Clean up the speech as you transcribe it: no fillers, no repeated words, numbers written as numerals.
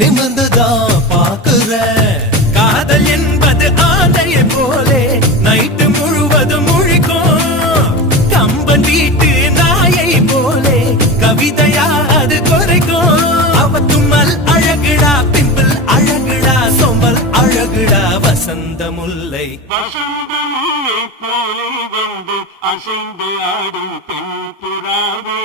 நிமிர்ந்துதான் பாக்குறேன். காதல் என்பது ஆந்தையை போலே நைட்டு முழுவதும் முழிக்கும். கம்பன் வீட்டு நாயை போலே கவிதையா அது குறைக்கும். அவ தும்மல் அழகுடா, பிம்பிள் அழகுடா, சொம்பல் அழகுடா, வசந்த முல்லை. வசந்த முல்லை போலே வந்து அசைந்து ஆடும் பெண் புறாவே.